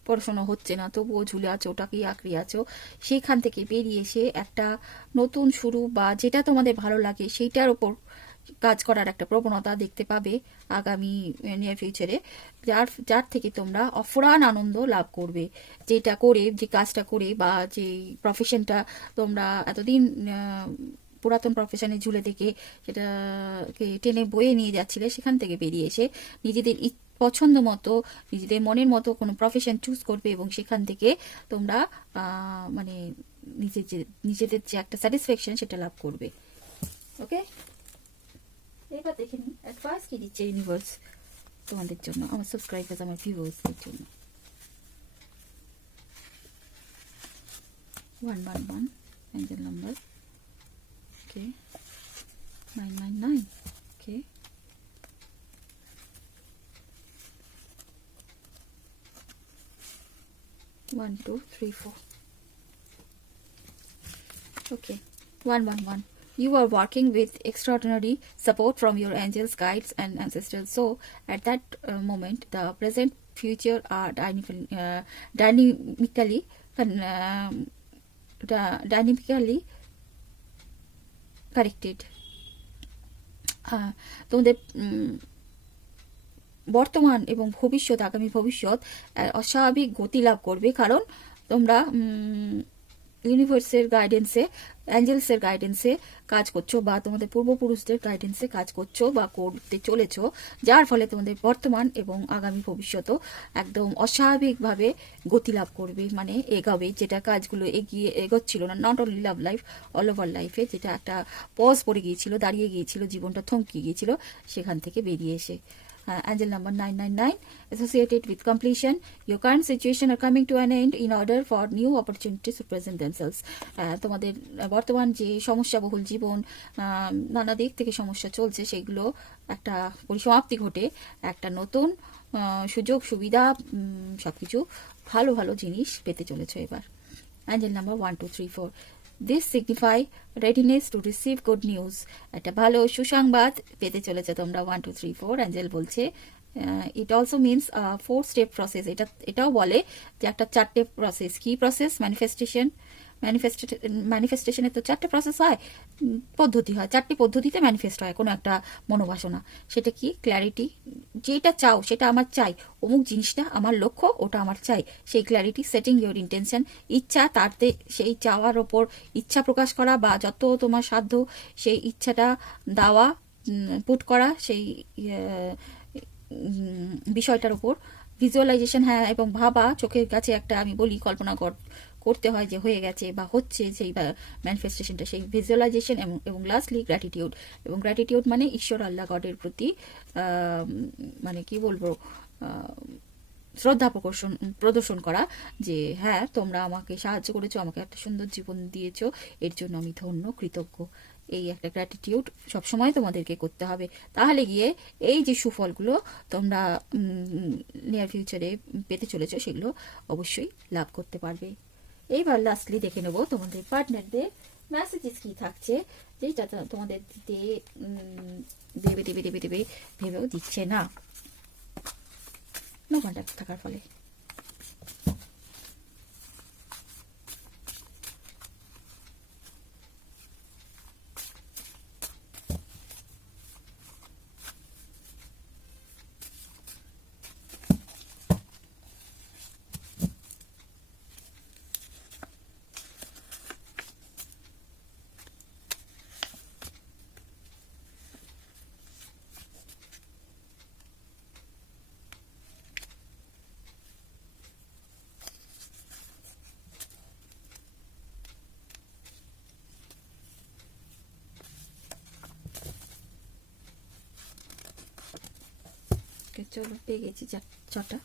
পড়াশোনা হচ্ছে না, তবুও ঝুলে আছো, ওটাকেই আঁকড়ে আছো, সেইখান থেকে বেরিয়ে এসে একটা নতুন শুরু বা যেটা তোমাদের ভালো লাগে সেইটার ওপর কাজ করার একটা প্রবণতা দেখতে পাবে আগামী নিয়ার ফিউচারে, যার থেকে তোমরা অফুরান আনন্দ লাভ করবে। যেটা করে, যে কাজটা করে বা যে প্রফেশনটা তোমরা এতদিন পুরাতন প্রফেশনে ঝুলে থেকে সেটাকে টেনে বয়ে নিয়ে যাচ্ছিলে, সেখান থেকে বেরিয়ে এসে নিজেদের পছন্দ মতো, নিজেদের মনের মতো কোনো প্রফেশন চুজ করবে এবং সেখান থেকে তোমরা মানে নিজেদের যে একটা স্যাটিসফ্যাকশন সেটা লাভ করবে। ওকে, এবার দেখে নিই অ্যাডভাইস কি দিচ্ছে ইউনিভার্স তোমাদের জন্য, আমার সাবস্ক্রাইবার্স, আমার ভিউয়ার্সদের জন্য। 111 Angel number, okay. 999, okay. 1 2 3 4, Okay. 111. You are working with extraordinary support from your angels, guides, and ancestors. So, at that moment, the present, future are dynamically, dynamically corrected. তোমাদের বর্তমান এবং ভবিষ্যৎ, আগামী ভবিষ্যৎ অস্বাভাবিক গতি লাভ করবে, কারণ তোমরা ইউনিভার্সের গাইডেন্সে, অ্যাঞ্জেলসের গাইডেন্সে কাজ করছো, বা তোমাদের পূর্বপুরুষদের গাইডেন্সে কাজ করছো বা করতে চলেছো, যার ফলে তোমাদের বর্তমান এবং আগামী ভবিষ্যৎও একদম অস্বাভাবিকভাবে গতি লাভ করবে, মানে এগাবে, যেটা কাজগুলো এগোচ্ছিল না, not only love life, all over লাইফে, যেটা একটা পজ পড়ে গিয়েছিল, দাঁড়িয়ে গিয়েছিল, জীবনটা থমকে গিয়েছিল, সেখান থেকে বেরিয়ে এসে। Angel number 999, associated with completion. Your current situation are coming to an end in order for new opportunities to present themselves. তোমাদের বর্তমান যে সমস্যাবহুল জীবন, নানা দিক থেকে সমস্যা চলছে, সেগুলো একটা পরিসমাপ্তি ঘটে, একটা নতুন সুযোগ সুবিধা, সবকিছু ভালো ভালো জিনিস পেতে চলেছে এবার। Angel number 1234. This signify readiness to receive good news. একটা ভালো সুসংবাদ পেতে চলেছে তোমরা। 1 2 3 4 অ্যাঞ্জেল বলছে। It also means 4 step process. এটাও বলে যে একটা 4টে প্রসেস। কি প্রসেস? ম্যানিফেস্টেশনের তো 4টে প্রসেস হয়, পদ্ধতি হয়, 4টি পদ্ধতিতে ম্যানিফেস্ট হয় কোনো একটা মনোবাসনা। সেটা কি? ক্ল্যারিটি, যেটা চাও সেটা আমার চাই, অমুক জিনিসটা আমার লক্ষ্য, ওটা আমার চাই, সেই ক্ল্যারিটি। সেটিং ইউর ইন্টেনশন, ইচ্ছা, তারতে সেই চাওয়ার ওপর ইচ্ছা প্রকাশ করা, বা যত তোমার সাধ্য সেই ইচ্ছাটা দেওয়া, পুট করা সেই বিষয়টার উপর। ভিজুয়ালাইজেশন, হ্যাঁ, এবং ভাবা, চোখের কাছে একটা, আমি বলি, কল্পনা করতে হয় যে হয়ে গেছে বা হচ্ছে সেই ম্যানিফেস্টেশনটা, সেই ভিজুয়ালাইজেশন। এবং লাস্টলি গ্র্যাটিটিউড। এবং গ্র্যাটিটিউড মানে ঈশ্বর, আল্লাহ, গডের প্রতি মানে কি বলবো, শ্রদ্ধা প্রদর্শন করা, যে হ্যাঁ, তোমরা আমাকে সাহায্য করেছো, আমাকে একটা সুন্দর জীবন দিয়েছো, এর জন্য আমি ধন্য, কৃতজ্ঞ। এই একটা গ্র্যাটিটিউড সবসময় তোমাদেরকে করতে হবে। তাহলে গিয়ে এই যে সুফলগুলো তোমরা নিয়ার ফিউচারে পেতে চলেছো, সেগুলো অবশ্যই লাভ করতে পারবে। এইবার লাস্টলি দেখে নেবো তোমাদের পার্টনারদের মেসেজেস কি থাকছে, যেটা তোমাদের দেবে ভেবেও দিচ্ছে না, নো কন্ট্যাক্ট থাকার ফলে। চলো, পেয়ে গেছি চারটা।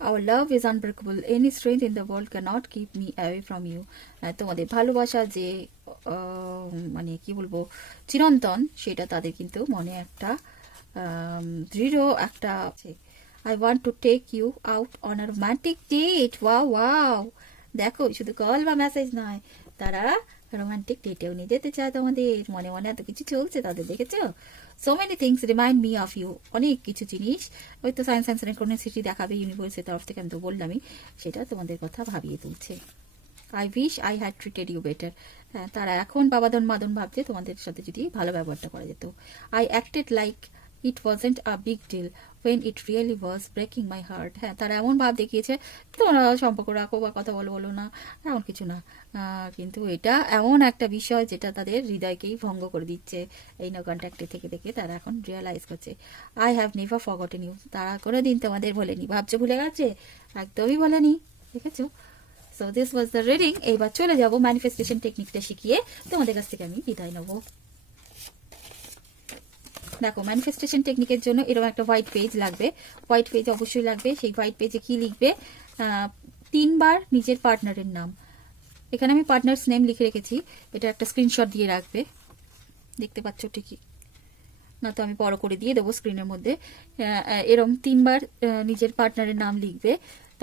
Our love is unbreakable. Any strength in the world cannot keep me away from you. তোমাদের ভালোবাসা যে মানে কি বলবো, চিরন্তন, সেটা তাদের কিন্তু মনে একটা দৃঢ় একটা আছে। I want to take you out on a romantic date. Wow, দেখো, শুধু কল বা মেসেজ নয়, তারা রোমান্টিক ডেটেও নিয়ে যেতে চায় তোমাদের। মনে মনে এত কিছু চলছে তাদের, দেখেছো? So many things remind me of you. অনেক কিছু জিনিস, ওই তো সায়েন্স অ্যান্ড সিনক্রোনিসিটি দেখাবে ইউনিভার্সের তরফ থেকে, আমি তো বললামই, সেটা তোমাদের কথা ভাবিয়ে তুলছে। I wish I had treated you better. হ্যাঁ, তারা এখন বাবাদন মাদন ভাবছে তোমাদের সাথে যদি ভালো ব্যবহারটা করা যেত। I acted like it wasn't a big deal when it really was breaking my heart. হ্যাঁ, তারা এমন ভাব দেখিয়েছে তোমরা সম্পর্ক রাখো বা কথা বলো না, এমন কিছু না, কিন্তু এটা এমন একটা বিষয় যেটা তাদের হৃদয়কেই ভঙ্গ করে দিচ্ছে। এই নো কন্ট্যাক্টে থেকে থেকে তারা এখন রিয়েলাইজ করছে। I have never forgotten you. তারা কোনোদিন তোমাদের বলেনি। ভাবছো ভুলে গেছে? একদমই বলেনি, দেখেছো? So this was the reading. এইবার চলে যাবো ম্যানিফেস্টেশন টেকনিকটা শিখিয়ে তোমাদের কাছ থেকে আমি বিদায় নেবো। দেখো, ম্যানিফেস্টেশন টেকনিকের জন্য এরকম একটা হোয়াইট পেজ লাগবে। হোয়াইট পেজ অবশ্যই লাগবে। সেই হোয়াইট পেজে কি লিখবে? 3 বার নিজের পার্টনারের নাম। এখানে আমি পার্টনার্স নেম লিখে রেখেছি, এটা একটা স্ক্রিনশট দিয়ে রাখবে। দেখতে পাচ্ছ ঠিকই, না তো আমি বড় করে দিয়ে দেবো স্ক্রিনের মধ্যে। এরকম 3 বার নিজের পার্টনারের নাম লিখবে।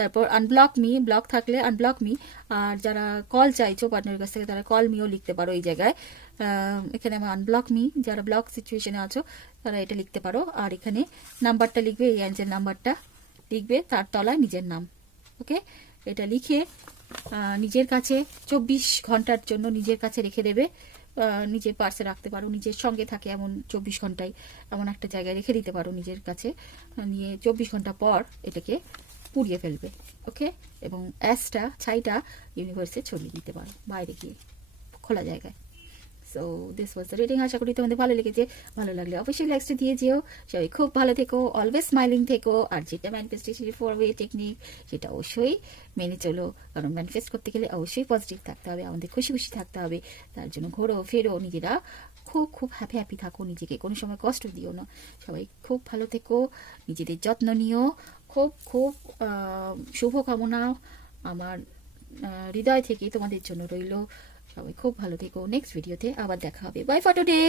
তারপর আনব্লক মি, ব্লক থাকলে আনব্লক মি। আর যারা কল চাইছো পার্টনারের কাছ থেকে তারা কল মিও লিখতে পারো এই জায়গায়। এখানে আমার আনব্লক মি, যারা ব্লক সিচুয়েশনে আছো তারা এটা লিখতে পারো। আর এখানে নাম্বারটা লিখবে, এই অ্যাঞ্জেল নাম্বারটা লিখবে, তার তলায় নিজের নাম। ওকে, এটা লিখে নিজের কাছে 24 ঘন্টার জন্য নিজের কাছে রেখে দেবে। নিজের পার্সে রাখতে পারো, নিজের সঙ্গে থাকে এমন 24 ঘন্টায় এমন একটা জায়গায় রেখে দিতে পারো নিজের কাছে। নিয়ে 24 ঘন্টা পর এটাকে পুড়িয়ে ফেলবে। ওকে, এবং অ্যাশটা, ছাইটা ইউনিভার্সে ছড়িয়ে দিতে পারো বাইরে গিয়ে খোলা জায়গায়। So this was the reading. আশা করি তোমাদের ভালো লেগেছে। ভালো লাগলে অবশ্যই লাইকসটা দিয়ে যেও। সবাই খুব ভালো থেকো, অলওয়েজ স্মাইলিং থেকো। আর যেটা ম্যানিফেস্টেশন 4 ওয়ে টেকনিক সেটা অবশ্যই মেনে চলো, কারণ ম্যানিফেস্ট করতে গেলে অবশ্যই পজিটিভ থাকতে হবে, আমাদের খুশি খুশি থাকতে হবে। তার জন্য ঘোরো ফেরো, নিজেরা খুব খুব হ্যাপি থাকো, নিজেকে কোনো সময় কষ্ট দিও না। সবাই খুব ভালো থেকো, নিজেদের যত্ন নিও। খুব খুব শুভকামনা আমার হৃদয় থেকে তোমাদের জন্য রইল। সবাই খুব ভালো থেকো। নেক্সট ভিডিওতে আবার দেখা হবে। Bye for today.